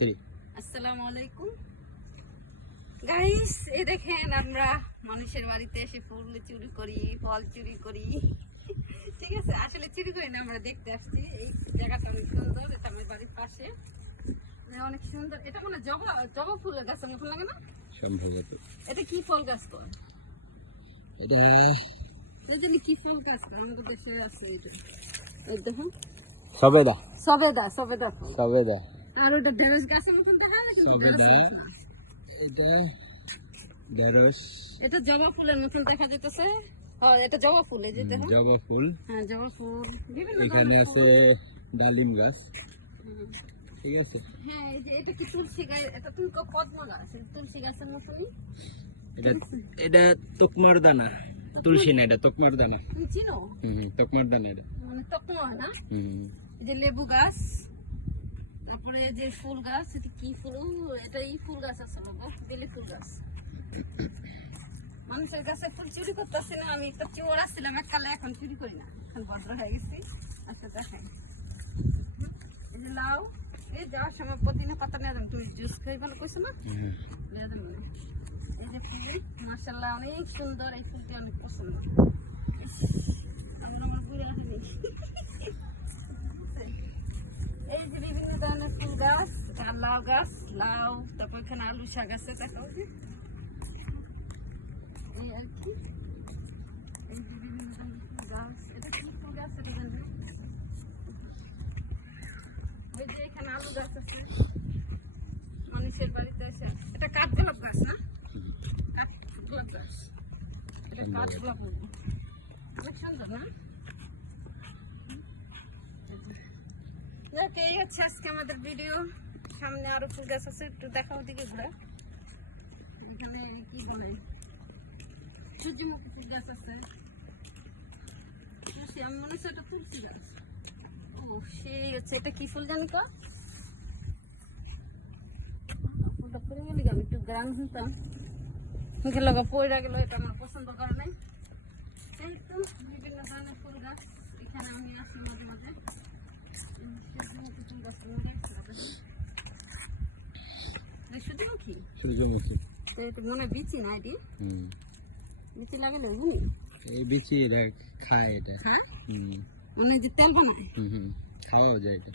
আসসালামু আলাইকুম গাইস, এই দেখেন আমরা মানুষের বাড়িতে এসে ফুল চুরি করি, ফল চুরি করি। ঠিক আছে, আসলে চুরি করি না, আমরা দেখতে আসছি। এই জায়গাটা অনেক সুন্দর, এটা আমার বাড়ির পাশে, অনেক সুন্দর। এটা মানে জবা জবা ফুলের গাছ মতো লাগে না? সম্ভবত এটা কি ফল গাছ কয়? এটা জানি কি ফল গাছ কয়, আমাদের দেশে আছে এটা। এই দেখো, সবেদা সবেদা, সবেদা ফল। সবেদা আর ওটা ঢেঁড়স গাছের মতন দেখা যায়, কিন্তু ঢেঁড়স সবেদা গাছ না। এটা ঢেঁড়স। এটা জবা ফুলের মতন দেখা যেতেছে। হ্যাঁ, এটা জবা ফুল, এই যে দেখো। জবা ফুল। হ্যাঁ, জবা ফুল। বিভিন্ন এখানে ধরনের আছে ফুল। ডালিম গাছ। হুম। ঠিক আছে, হ্যাঁ, এই যে এটা কি তুলসী গাছ? এটা তুলসী পদ্ম গাছ, এই তুলসী গাছের মতনই। এটা এটা তোকমার দানা। তুলসী না, এটা তোকমার দানা। তুমি চিনো? তোকমার দানা এটা। মানে তখন হয় না? হুম এই যে লেবু গাছ, তারপরে এই যে ফুল গাছ, এটা কি ফুল? এটা এই ফুল গাছ আছে, বেলি ফুল গাছ। মানুষের কাছে ফুল চুরি করতেছি না, আমি তো চোর আসছিলাম এককালে, এখন চুরি করি না, এখন ভদ্র হয়ে গেছি। আচ্ছা দেখাই, এই যে লাউ, এই যাওয়ার সময় প্রতিদিন পাতা নিয়ে যাবেন, তুমি জুস খাই ভালো করছো না? নিয়ে যাবেন না। এই যে ফুল, মাশাআল্লাহ অনেক সুন্দর, এই ফুলটি অনেক পছন্দ। ইস, আমার বুড়ে আসেনি। এই যে বিভিন্ন ধরনের ফুল গাছ, আর লাউ গাছ, লাউ, তারপর এখানে আলু শাক আছে, দেখাও যে। এই আর কি, এই যে বিভিন্ন ধরনের ফুল গাছ, এটা কি ফুল গাছ এটা জানি? ওই যে এখানে আলু গাছ আছে, মানুষের বাড়িতে আছে। এটা কাঠগোলাপ গাছ না? কাঠগোলাপ গাছ, এটা কাঠগোলাপ বলবো। অনেক সুন্দর না? এই হচ্ছে আজকে আমাদের ভিডিও। সামনে আরো ফুল গাছ আছে, একটু দেখাও দিকে ঘুরে। এখানে কি বলে, সূর্যমুখী ফুল গাছ আছে। তুলসী, আমি মনে হচ্ছে এটা তুলসী গাছ। ও সেই হচ্ছে, এটা কি ফুল জানি তো? ফুলটা পড়ে গেলে আমি একটু গ্রাম শুনতাম, মুখে লাগা পড়ে গেল, এটা আমার পছন্দ করে নাই। এই তো বিভিন্ন ধরনের ফুল গাছ, এখানে আমি আসি মাঝে মাঝে। সূর্যমুখী ফুল গাছ তুমি দেখছো? সূর্যমুখী, সূর্যমুখী। তো এটা মনে হয় বিচি না? এটি বিচি লাগালে ওই জন্যই এই বিচি এটা খায় এটা। হ্যাঁ, মানে যে তেল বানায়। খাওয়াও যায় এটা।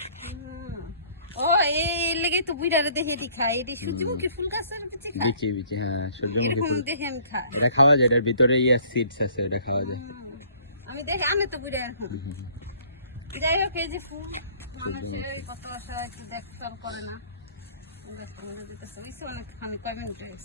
ও এই লেগে তো বুইড়ারে দেখে এটি খায়। এটি সূর্যমুখী ফুল গাছের বিচি খায়। বিচি বিচি, হ্যাঁ সূর্যমুখী এরকম ফুল। দেখে আমি খাই। এটা খাওয়া যায়, এটার ভিতরে সিডস আছে, এটা খাওয়া যায়। আমি দেখে আনে তো বুইড়া এখন। যাই হোক, এই যে ফুল, মানুষের কত আশা একটু দেখভাল করে না। অনেক খানি কয় মিনিট হয়েছে।